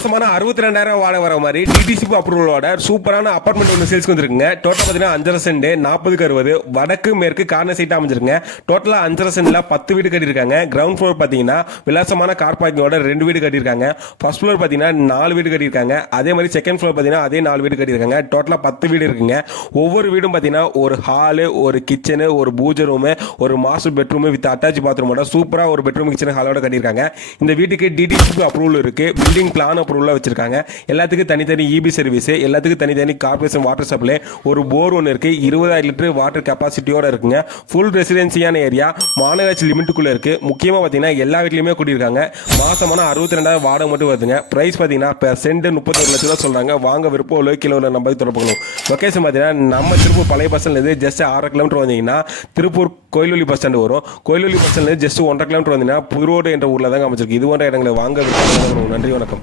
மாசமான 62,000 வாடகை வர மாதிரி டிடிசிபி அப்ரூவலோட சூப்பரான அபார்ட்மெண்ட் ஒன்று சேல்ஸ்க்கு வந்துருக்குங்க. டோட்டல் பார்த்தீங்கன்னா 5.5 சென்ட் 40/60 வடக்கு மேற்கு கார்னர் சைட்டா அமைஞ்சிருங்க. டோட்டலா 5.5 சென்ட்ல 10 வீடு கட்டியிருக்காங்க. கிரவுண்ட் ஃப்ளோர் பார்த்தீங்கன்னா விலாசமான கார் பார்க்கிங்கோட 2 வீடு கட்டியிருக்காங்க. ஃபர்ஸ்ட் ஃப்ளோர் பார்த்தீங்கன்னா 4 வீடு கட்டியிருக்காங்க. அதே மாதிரி செகண்ட் ஃப்ளோர் பார்த்தீங்கன்னா அதே 4 வீடு கட்டியிருக்காங்க. டோட்டலா 10 வீடு இருக்குங்க. ஒவ்வொரு வீடும் பார்த்தீங்கன்னா ஒரு ஹாலு, ஒரு கிச்சனு, ஒரு பூஜை ரூமு, ஒரு மாஸ்டர் பெட்ரூம் வித் அட்டாச் பாத்ரூமோட சூப்பரா ஒரு பெட்ரூம் கிச்சன் ஹாலோட கட்டியிருக்காங்க. இந்த வீட்டுக்கு டிடிசிபி அப்ரூவல் இருக்கு. பில்டிங் பிளான் அப்ரூவல் வச்சிருக்காங்க. எல்லாத்துக்கும் தனித்தனி இபி சர்வீஸ், எல்லாத்துக்கும் தனித்தனி கார்பரேஷன் வாட்டர் சப்ளை, ஒரு போர் ஒன்று இருக்கு. 20,000 லிட்டர் வாட்டர் கெப்பாசிட்டியோட இருக்குங்க. ஃபுல் ரெசிடென்சியான ஏரியா, மாநகராட்சி லிமிட்டுக்குள்ள இருக்கு. முக்கியமா பாத்தீங்கன்னா எல்லா வீட்லயுமே குடியிருக்காங்க. மாசமான 62,000 வாடகை மட்டும் வருதுங்க. பிரைஸ் பாத்தீங்கன்னா பெர் சென்ட் 31 லட்சம் ரூபாய் சொல்றாங்க. வாங்க விருப்பம் உள்ள கிலோ நம்பர் தொடர்பு கொள்ளும். லொகேஷன் பாத்தீங்கன்னா நம்ம திருப்பூர் பழைய பஸ் ஸ்டாண்ட்ல இருந்து ஜஸ்ட் 6 கிலோமீட்டர் வந்தீங்கன்னா திருப்பூர் கோயிலூலி பஸ் ஸ்டாண்ட் வரும். கோயிலூலி பஸ் ஸ்டாண்ட்ல ஜஸ்ட் 1.5 கிலோமீட்டர் வந்தீங்கன்னா புரோடு என்ற ஊர்ல தான் அமைச்சிருக்கு. இது போன்ற இடங்களை வாங்க விருப்பம். நன்றி, வணக்கம்.